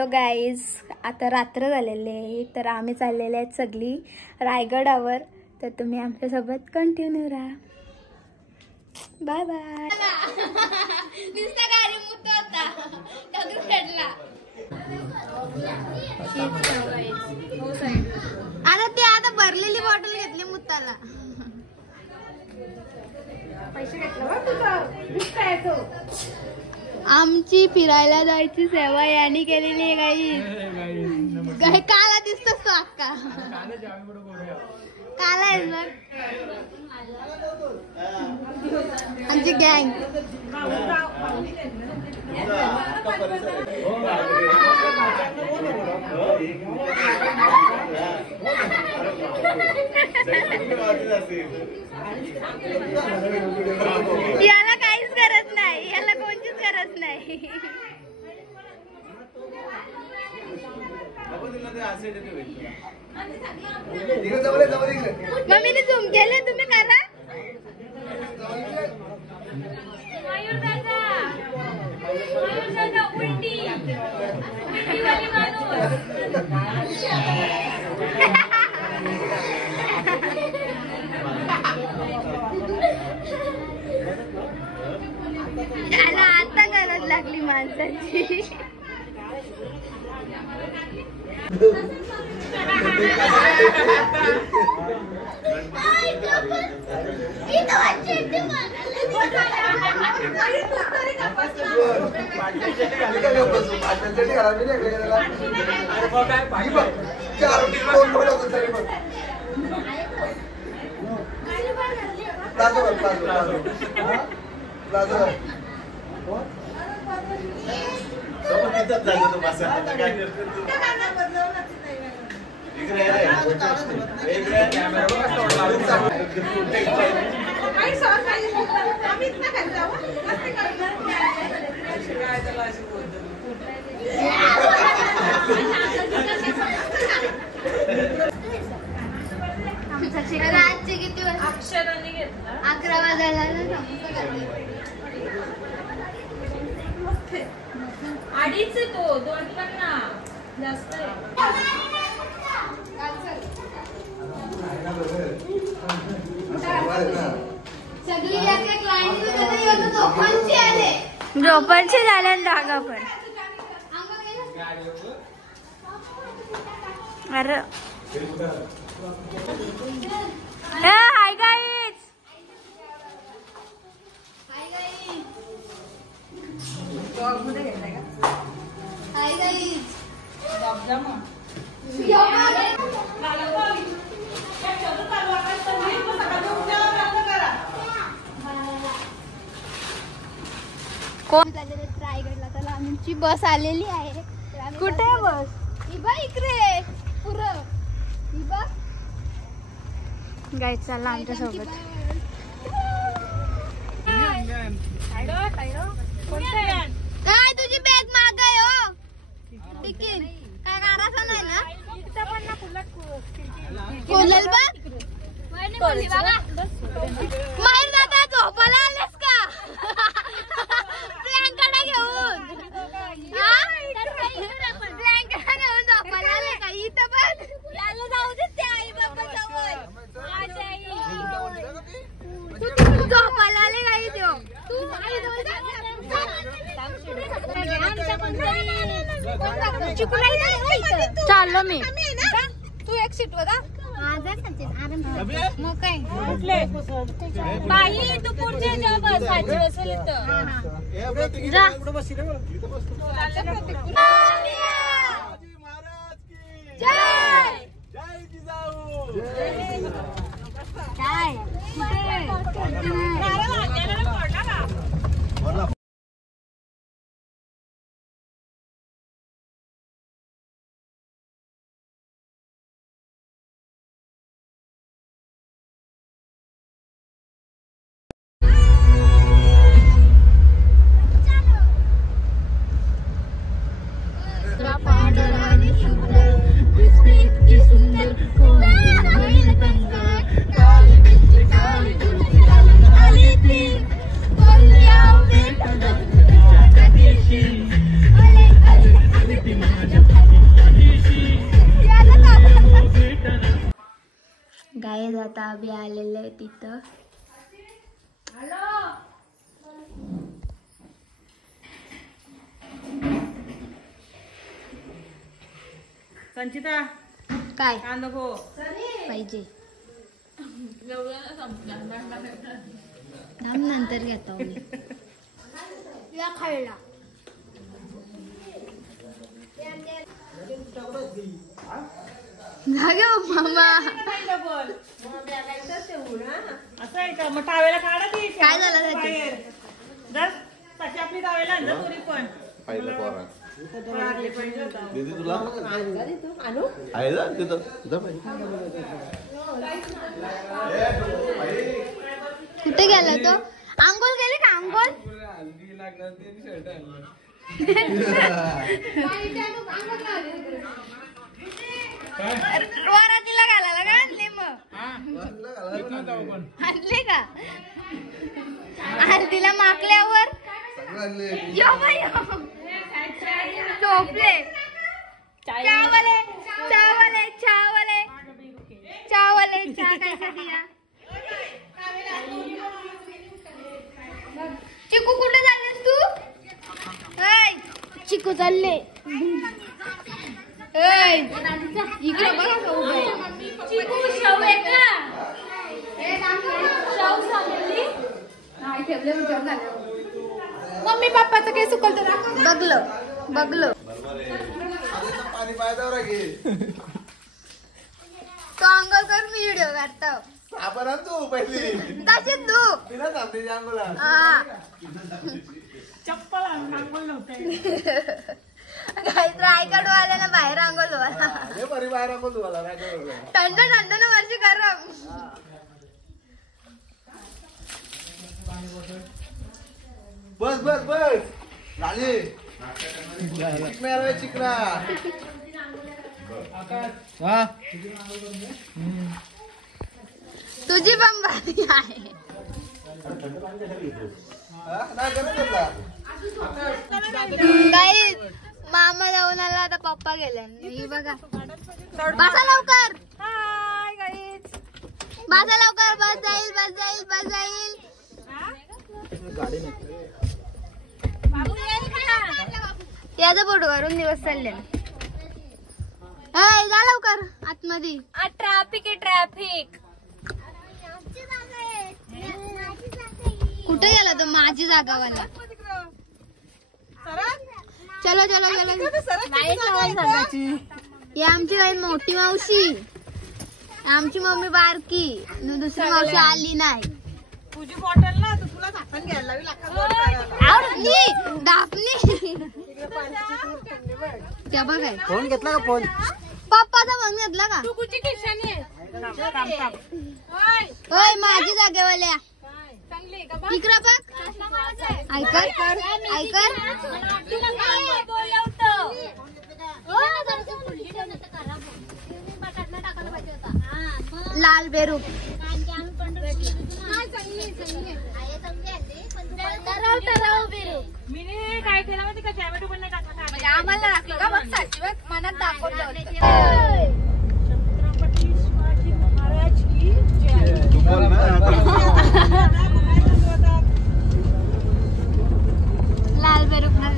Hello guys, आता रात्र झालेली आहे तर आम्ही चाललेले आहेत सगळी रायगडावर. तर तुम्ही आमच्यासोबत कंटिन्यू राहा. Bye bye. आता ते आता भरलेली बॉटल घेतली मुत्ताला. आमची फिरायला जायची सेवा यांनी केलेली आहे गाई. काला दिसतोस तो अक्का. काला आहे ना आमची गँग. याला काहीच गरज नाही, याला कोणतीच गरज नाही. मम्मीने झूम केले, तुम्ही करा. त्याला आता गरज लागली माणसाची. रातचे किती अक्षरांनी घेतला 11 वाजायला अडीच तो 2 पण ना जास्त झोपणचे झाले धागा पण. अरे हाय गाईज. Hi guys. कोण झालेले रायगडला. त्याला आमची बस आलेली आहे. कुठे आहे बस? इबा इकडे पुरं इबा गाईड चालला आमच्या सोबत. काय तुझी बॅग मागाय हो टिकीन काय करायचं नाही ना. बोलल बघ माहीर दादा झोपायला आलेस का ब्लँकेट घेऊन. ब्लँकेट घेऊन झोपायला आले का इथं बघ. याला जाऊ दे त्या आई बाबा जवळ. तू झोपायला आले का इथे. चाललो मी. तू एक सीट वर मग काय बाई तू पुढच्या जेव्हा बसायची असेल सुंदर आता आम्ही आलेले आहे तिथं. संचिता काय कांदा हो पाहिजे थांब नंतर घेतो मी. या खायला जागे मामा असं आहे का? मग टावेला काढा ती. काय झालं त्याच्यात? बाहेर. जर तशी आपली टावेला आणलं दोरी पण पाहिलं पोरा लागले पाहिजे होता. दीदी तुला आहे ना तिथं जा बाई. कुठे गेला तो? आंघोळ गेले का? आंघोळ वरातीला घालायला का आणले? मग आणले का? आरतीला माकल्यावर झोपले. चावले चावले चावले चावले चहा खायसाठी या. चिकू कुठे चाललेस तू? चिकू चालले. इकडे बघा चिकू शव आहे का? मम्मी पप्पाचं काही सुकल तर बघलं बघलं. पाणी पायदावर घे. तो अंघोळ कर मी व्हिडिओ काढतो. आपण तू पहिली कशी तू तिला थांबते अंगोला चप्पल अंघोळ नव्हते. काही रायगड वाल्याला बाहेर अंघोळ वाला बरी बाहेर अंगोल तुम्हाला थंड थंड ना वर्षी गरम. बस बस बस राजे चिकना चिकना तुझी पण बारी आहे. काही मामा जाऊन आला आता पप्पा गेले. ही बघा बसा लवकर बसा लवकर. बस जाईल बस जाईल बस जाईल. याचा फोटो करून दिवस चालले. जा लवकर आतमध्ये. ट्रॅफिक आहे ट्रॅफिक. कुठे गेला तो? माझी जागावाला. चलो चलो चलो. ही आमची बाई मोठी मावशी. आमची मम्मी बारकी. दुसरी मावशी आली नाही. तुझी बॉटल ना तुला झाकण घ्यायला लावी लागतात. त्या बघाय फोन घेतला का फोन? पप्पाचा फोन घेतला का? तुझी खिशानी आहे. होय माझी जागेवाल्या. इकडं बघ. ऐकर ऐकर. लाल बेरूप. मी काय केलं माहिती का? टॅमॅटो पण नाही टाकला. म्हणजे आम्हाला दाखलं का? बघ साची बघ मनात दाखवलं. छत्रपती शिवाजी महाराज की जय. लाल बेरूप ना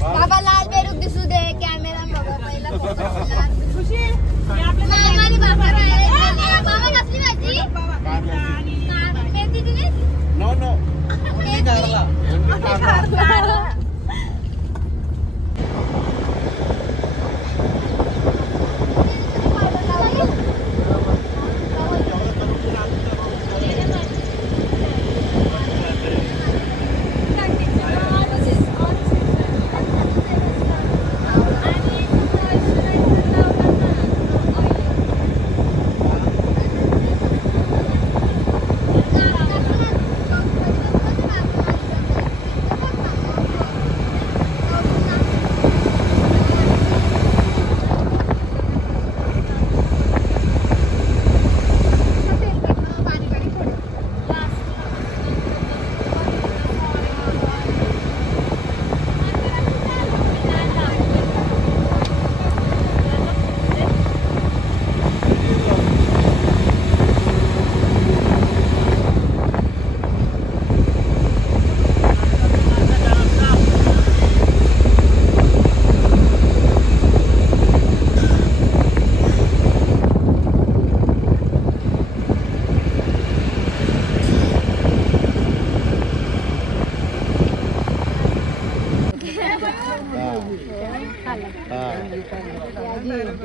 बाबा. लाल बेरूप दिसू दे. कॅमेरा बघा पहिला. मामाने भाकर मामा कसली भाजी? मेथी दिली? नो नो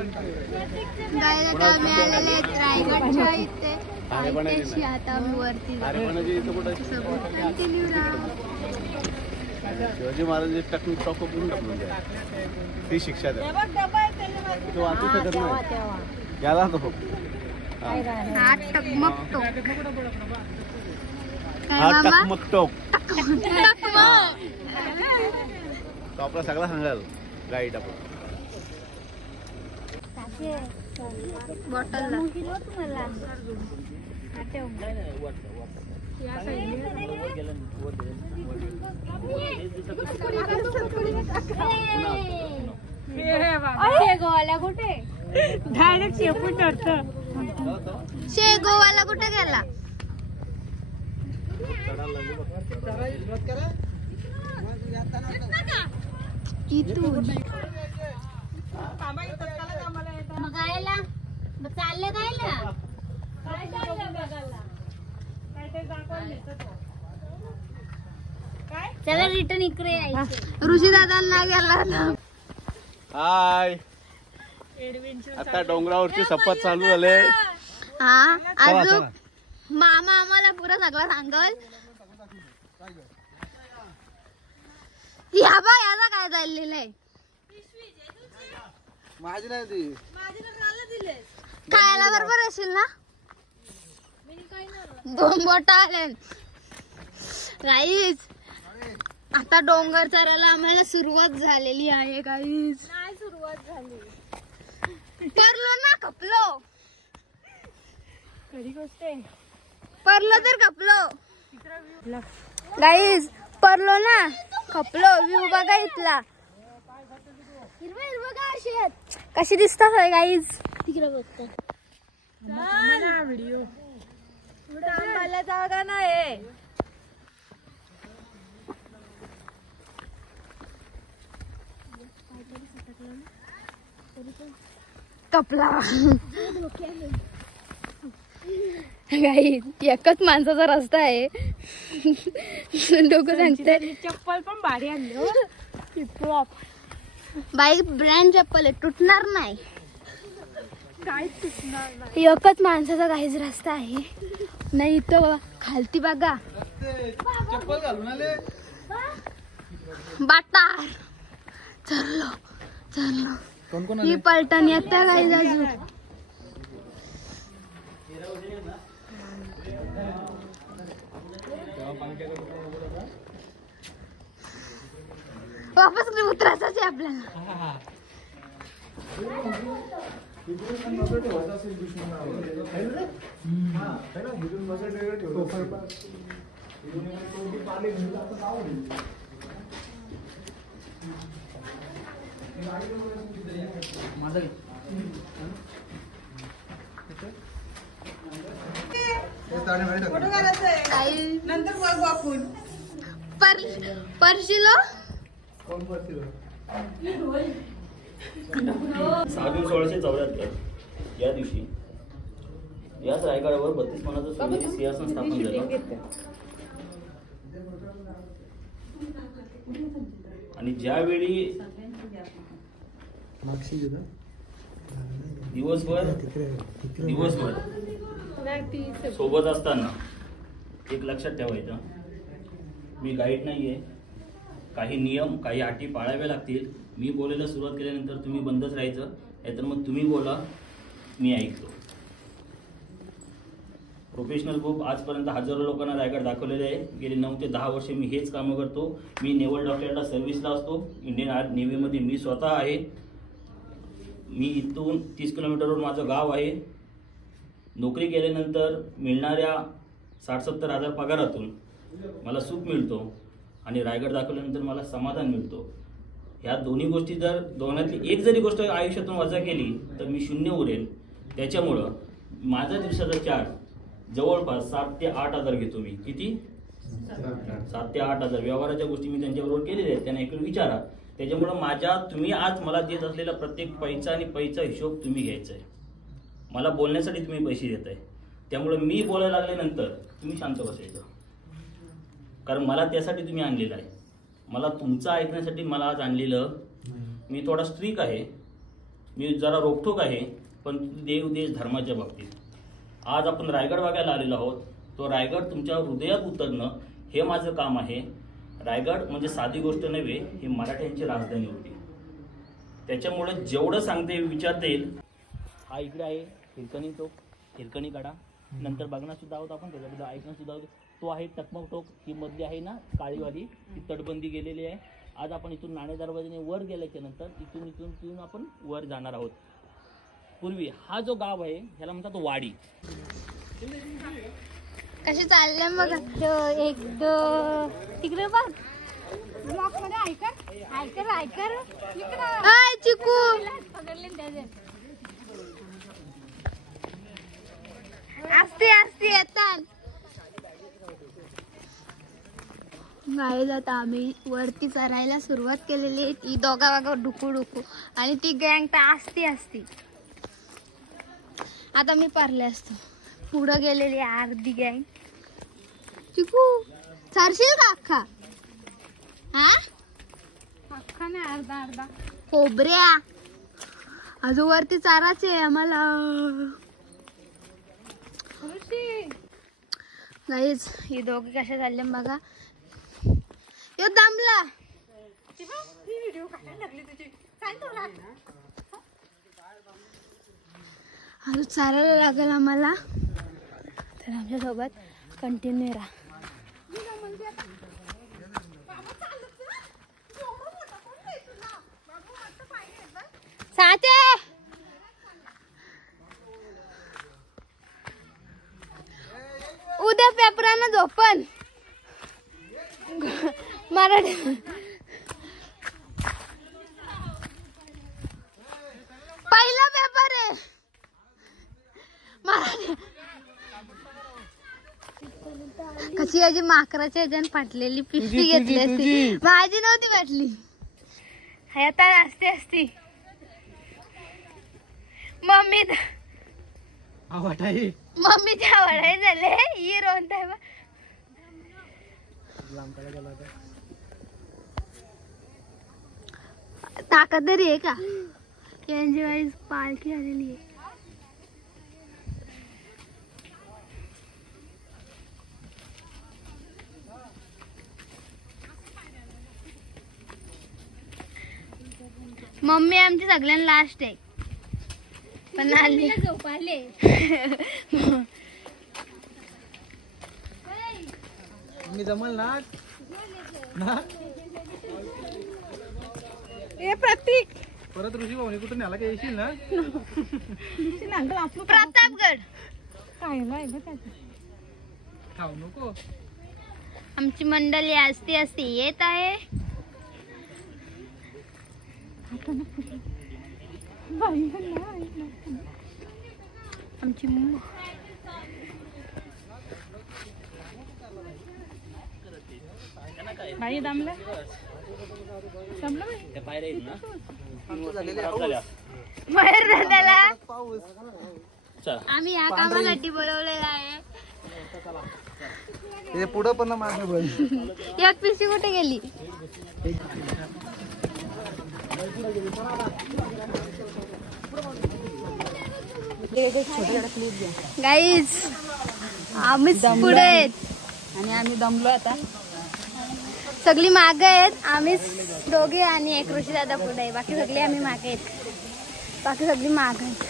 आता आम्ही आलेले आहेत रायगडच्या इथे. आता आम्ही वरती शिवाजी महाराज टाकून टॉप करून टाकून ती शिक्षा द्या तो वाचू शकत नाही गेला तो हा टकमकतो आपला सगळा सांगाल गाईड आपण बॉटल शेगोवाला कुठे डायरेक्ट शेपूट चढतं. शेगोवाला कुठे गेला? बघायला चाललं गायला चला रिटर्न इकडे यायचं. ऋषी दादांना गेला. हाय आता डोंगरावरची सफर चालू झाले. हा अजून मामा आम्हाला पुरा सगळं सांगल. या बा याचा काय चाललेलं आहे? माझी नाही ती खायला बरोबर असेल ना? 2 बोटा आले गाईज. आता डोंगर चढायला आम्हाला सुरुवात झालेली आहे गाईज. नाही सुरुवात झाली. परलो ना खपलो. खरी गोष्ट आहे. परलो तर खपलो गाईज. परलो ना खपलो. व्ह्यू बघा इथला. हिरवा हिरवा गारशी आहेत. कशी दिसतात गाईज? तिकडे बघतो. व्हिडिओ मला जागा नाही. कपला गाईज. एकच माणसाचा रस्ता आहे. लोक सांगते चप्पल पण भारी आणली. बाईक ब्रँड चप्पल आहे, तुटणार नाही. काहीच सुटणार नाही. एकच माणसाचा काहीच रस्ता आहे. नाही इथं खालती बघा चप्पल घालून आले. बाटार चरलो चरलो. ही पलटण येत्या काही अजून. वापस उतरायचं आहे आपल्याला. नंतर बघू आपण. परशिलो 6/1674 या दिवशी याच रायगडावर 32 मानाचं सोनेरी सिंहासन स्थापन झालं. आणि ज्यावेळी दिवसभर सोबत असताना एक लक्षात ठेवायचं, मी गाईड नाहीये. काही नियम काही अटी पाळाव्या लागतील. मी बोलायला सुरुवात केल्यानंतर तुम्ही बंदच राहायचं, नाहीतर मग तुम्ही बोला मी ऐकतो. प्रोफेशनल ग्रुप आजपर्यंत हजारो लोकांना रायगड दाखवलेले आहे. गेली 9 ते 10 वर्षे मी हेच कामं करतो. मी नेव्हल डॉक्टरला सर्व्हिसला असतो. इंडियन आर्मी नेव्हीमध्ये मी स्वतः आहे. मी इथून 30 किलोमीटरवर माझं गाव आहे. नोकरी केल्यानंतर मिळणाऱ्या 60-70 हजार पगारातून मला सुख मिळतो आणि रायगड दाखवल्यानंतर मला समाधान मिळतो. ह्या दोन्ही गोष्टी जर दोघांतली एक जरी गोष्ट आयुष्यातून वजा केली तर मी शून्य उरेल. त्याच्यामुळं माझा दिवसाचा चार्ज जवळपास 7 ते 8 हजार घेतो मी. किती? 7 ते 8 हजार. व्यवहाराच्या गोष्टी मी त्यांच्याबरोबर केलेल्या आहेत, त्यांना ऐकून विचारा. त्याच्यामुळं तुम्ही आज मला देत असलेला प्रत्येक पैसा आणि पैसा हिशोब तुम्ही घ्यायचा आहे. मला बोलण्यासाठी तुम्ही पैसे देत आहे. त्यामुळे मी बोलायला लागल्यानंतर तुम्ही शांत बसायचं, कारण मला त्यासाठी तुम्ही आणलेलं आहे. मला तुमचं ऐकण्यासाठी मला आज आणलेलं. मी थोडा स्ट्रिक आहे, मी जरा रोखठोक आहे, पण देव देश धर्माच्या बाबतीत. आज आपण रायगड बघायला आलेलो आहोत. तो रायगड तुमच्या हृदयात उतरणं हे माझं काम आहे. रायगड म्हणजे साधी गोष्ट नव्हे, ही मराठ्यांची राजधानी होती. त्याच्यामुळे जेवढं सांगते विचारता येईल. हा इकडे आहे हिरकणी चौक, हिरकणी कडा. नंतर बघणार सुद्धा आहोत आपण, त्याच्याबद्दल ऐकणार सुद्धा आहोत. तो आहे टकमक टोक, ही मधली आहे ना काळीवाली, ती तटबंदी गेलेली आहे. आज आपण इथून नाणे दरवाजाने वर गेल्याच्या नंतर इथून आपण वर जाणार आहोत. पूर्वी हा जो गाव आहे ह्याला म्हणतात वाडी. कशी चालले बघा. तिकडे बघ ब्लॉक मध्ये ऐकर चिकू असते येतात. गाय जात आम्ही वरती चरायला सुरुवात केलेली आहे. ती दोघा डुकू आणि ती गँग तर असती. आता मी पारले असतो. पुढं गेलेली अर्धी गँग. चिकू चारशील का अख्खा? अख्खा नाही, अर्धा खोबऱ्या. अजून वरती चाराच आहे आम्हाला. गाईज हे दोघे कशा चालले बघा. यो दमला. अजून चारायला लागेल आम्हाला, तर आमच्या सोबत कंटिन्यू राहा. साथे उद्या पेपरानं झोपन मराठी. पहिला पेपर आहे मराठी. कशी याची माकराच्या ह्याच्यान फाटलेली पिशवी घेतली असती, माझी नव्हती फाटली. आता असती मम्मीच्या आवडाय झाले. ही रोंताय ताकद तरी आहे का? यांची वाईज पालखी आलेली आहे. मम्मी आमची सगळ्यांना लास्ट आहे, पण आली झोपाले. मी जमल ना. ए प्रतीक, परत ऋषी भाऊनी कुठून न्याला काय येशील ना. प्रतापगड खाऊ नको. आमची मंडळी असती येत आहे. आमची बाई दमलं बाहेर दादाला आम्ही या कामासाठी बोलवलेला आहे. हे पुढं पण मागे बन. एक पिशवी कुठे गेली? गाईज आम्हीच पुढे आहेत आणि आम्ही दमलो आता. सगळी मागे आहेत. आम्हीच दोघे आणि एक ऋषी दादा पुढे आहे. बाकी सगळी आम्ही मागे आहेत. बाकी सगळी मागे आहेत.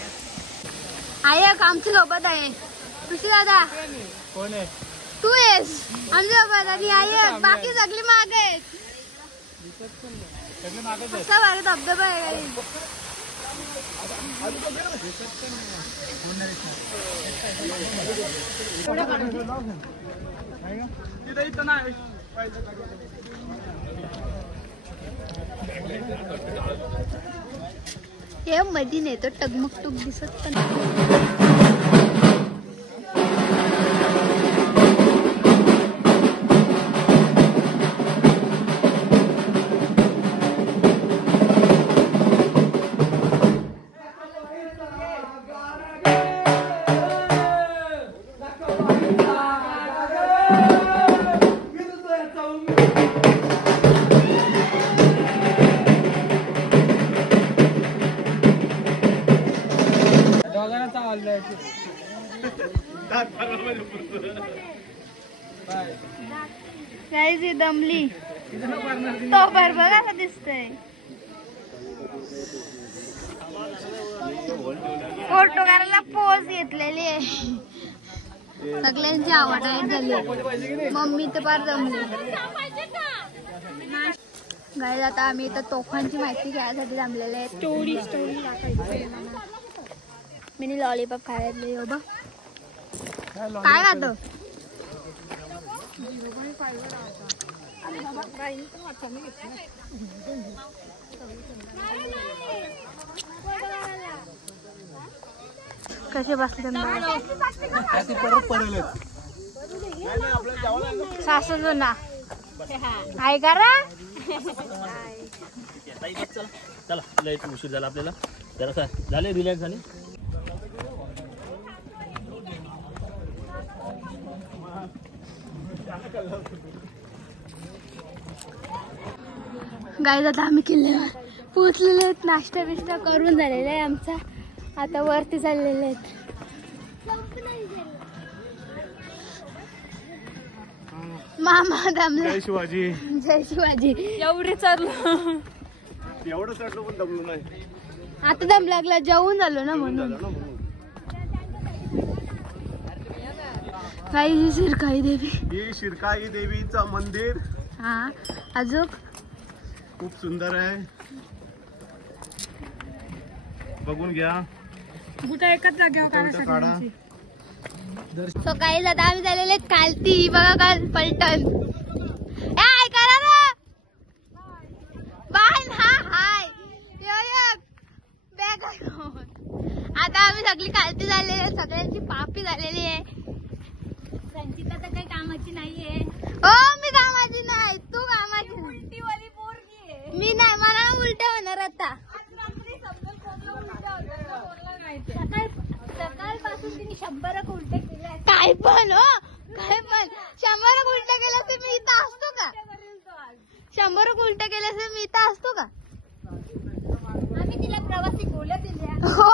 आहे आमची सोबत आहे ऋषी दादा. कोण आहे? तू आहेस आमच्या सोबत आणि आहे. बाकी सगळी मागे आहेत. असा भारी धबधबा आहे. हे मधी नाही तो टगमगटुक दिसत पण. गाईज ही दमली तो भर बघा का दिसतंय. फोटो करायला पोज घेतलेली आहे. सगळ्यांची आवड आहे झाली. मम्मी तर फार जमली. गाईज आता आम्ही इथं तोफांची माहिती घ्यायसाठी जमलेले आहे. स्टोरी मी लॉलीपॉप खायला हो बा. काय खातो कसे बसले सासू ना आहे करा. चला लय उशीर झाला आपल्याला. जरा झाले रिलॅक्स झाले. गाईज आता आम्ही किल्ल्यावर पोचलेले आहेत. नाश्ता बिष्टा करून झालेला आहे आमचा. आता वरती चाललेले आहेत. मामा दमला. जय शिवाजी. जय शिवाजी. एवढे चढलो एवढं चढलो पण दमलो नाही. आता दम लागला. जेवून झालो ना म्हणून. काही शिरकाई देवी. ही शिरकाई देवीचं मंदिर. हा अजून खूप सुंदर आहे. बघून घ्या. कुठं एकच जागेवर काढा. सो काही आता आम्ही झालेले कालती बघा काल पलटण. हाय करा ना बाय ना. हाय बॅग. आता आम्ही सगळी कालती झालेली आहे. सगळ्यांची पापी झालेली आहे. संचिता तर काही कामाची नाहीये. हो मी कामाची नाही. तू कामाची. उलटीवाली पोरगी आहे. मी नाही. मला उलट्या होणार आता. सकाळपासून तिने 100 उलट्या केल्या. काय पण हो काय पण 100 उलट्या केल्या तर मी इथं असतो का. 100 उलट्या केल्या तर मी इथं असतो का. आम्ही तिला प्रवासी गोळ्या दिल्या. हो